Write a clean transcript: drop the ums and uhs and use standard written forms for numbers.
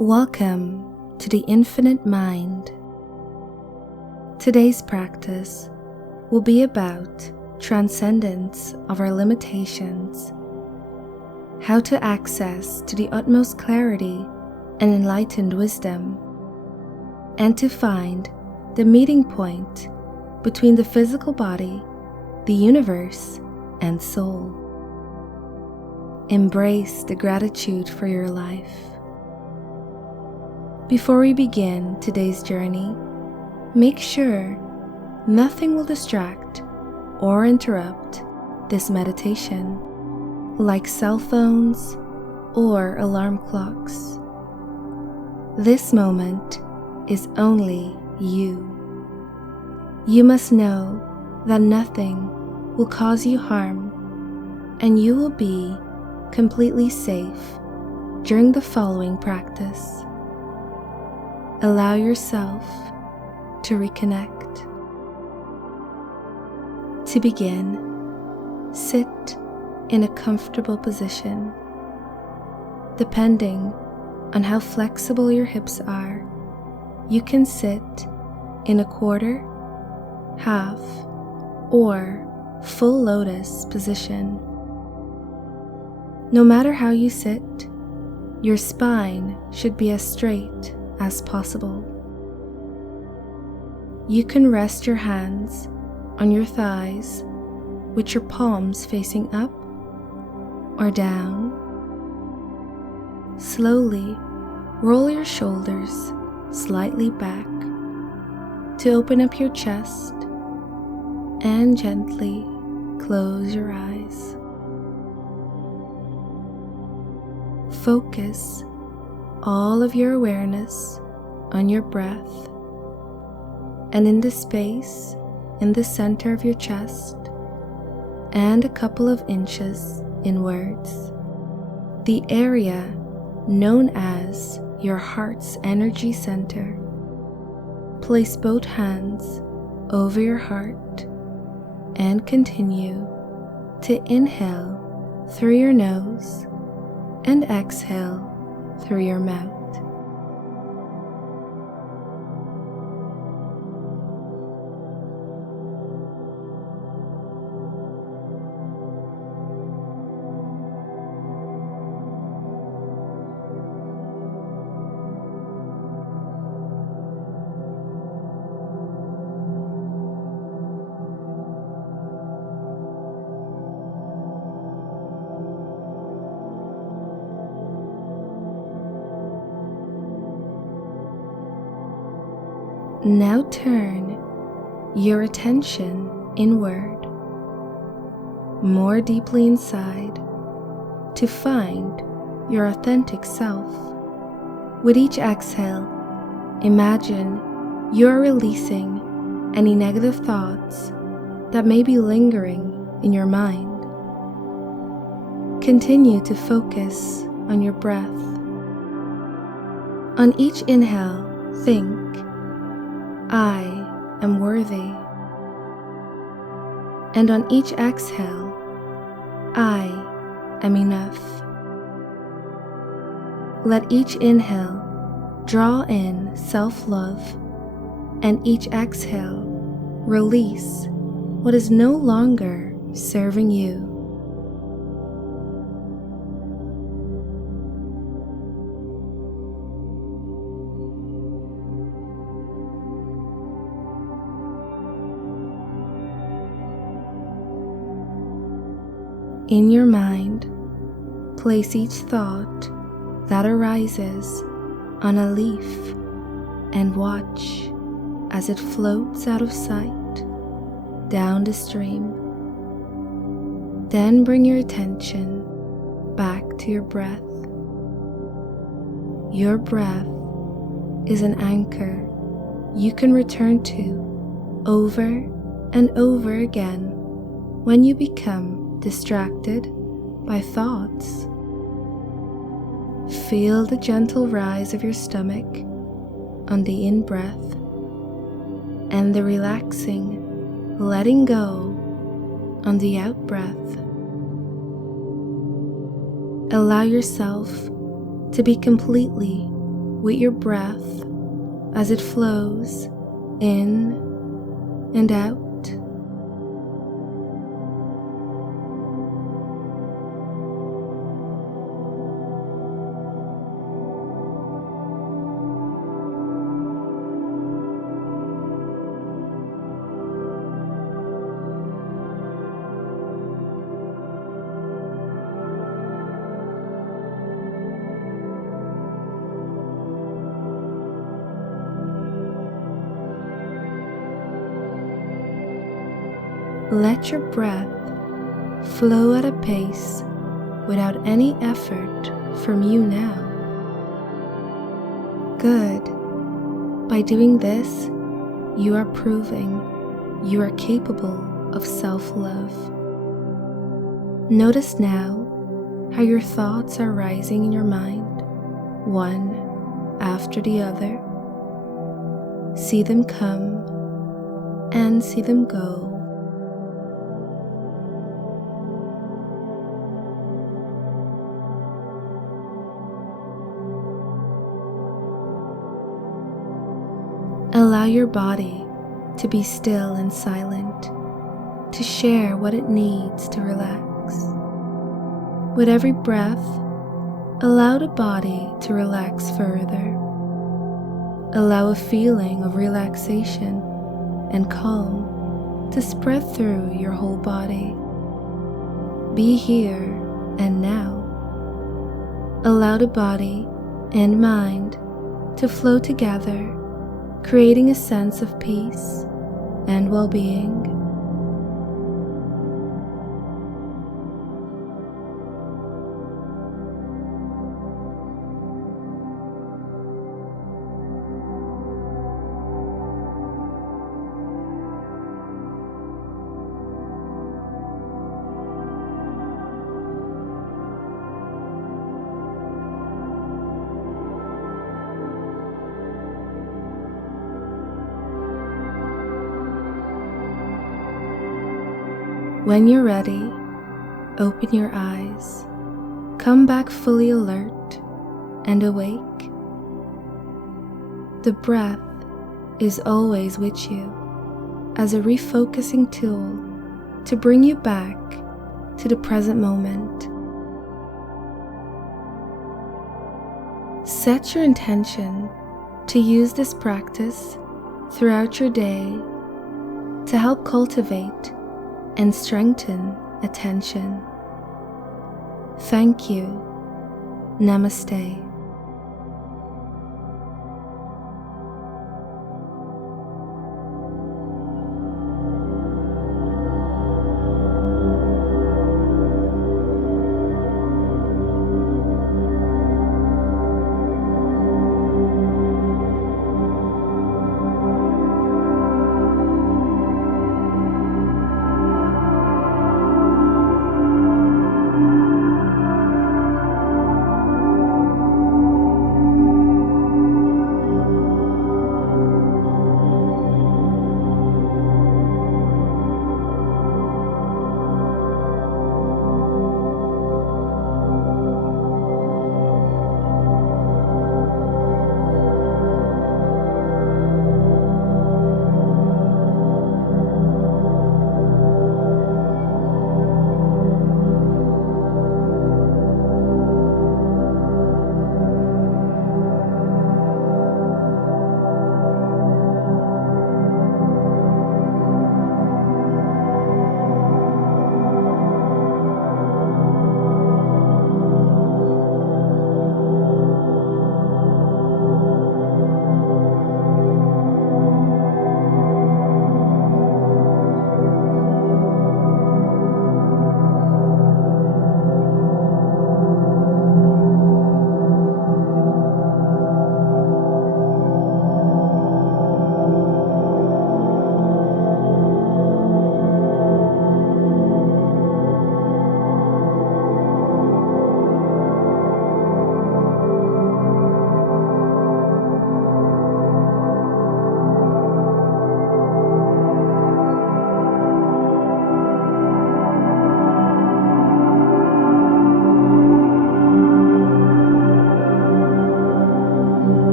Welcome to the Infinite Mind. Today's practice will be about transcendence of our limitations, how to access to the utmost clarity and enlightened wisdom, and to find the meeting point between the physical body, the universe, and soul. Embrace the gratitude for your life. Before we begin today's journey, make sure nothing will distract or interrupt this meditation, like cell phones or alarm clocks. This moment is only you. You must know that nothing will cause you harm, and you will be completely safe during the following practice. Allow yourself to reconnect. To begin, sit in a comfortable position. Depending on how flexible your hips are, you can sit in a quarter, half, or full lotus position. No matter how you sit, your spine should be as straight as possible. You can rest your hands on your thighs with your palms facing up or down. Slowly roll your shoulders slightly back to open up your chest, and gently close your eyes. Focus all of your awareness on your breath and in the space in the center of your chest and a couple of inches inwards, the area known as your heart's energy center. Place both hands over your heart and continue to inhale through your nose and exhale through your mouth. Now turn your attention inward, more deeply inside, to find your authentic self. With each exhale, imagine you're releasing any negative thoughts that may be lingering in your mind. Continue to focus on your breath. On each inhale, think, I am worthy. And on each exhale, I am enough. Let each inhale draw in self-love, and each exhale release what is no longer serving you. In your mind, place each thought that arises on a leaf and watch as it floats out of sight down the stream. Then bring your attention back to your breath. Your breath is an anchor you can return to over and over again when you become distracted by thoughts. Feel the gentle rise of your stomach on the in-breath and the relaxing letting go on the out-breath. Allow yourself to be completely with your breath as it flows in and out. Let your breath flow at a pace without any effort from you now. Good. By doing this, you are proving you are capable of self-love. Notice now how your thoughts are rising in your mind, one after the other. See them come and see them go. Allow your body to be still and silent, to share what it needs to relax. With every breath, allow the body to relax further. Allow a feeling of relaxation and calm to spread through your whole body. Be here and now. Allow the body and mind to flow together, creating a sense of peace and well-being. When you're ready, open your eyes. Come back fully alert and awake. The breath is always with you as a refocusing tool to bring you back to the present moment. Set your intention to use this practice throughout your day to help cultivate and strengthen attention. Thank you. Namaste.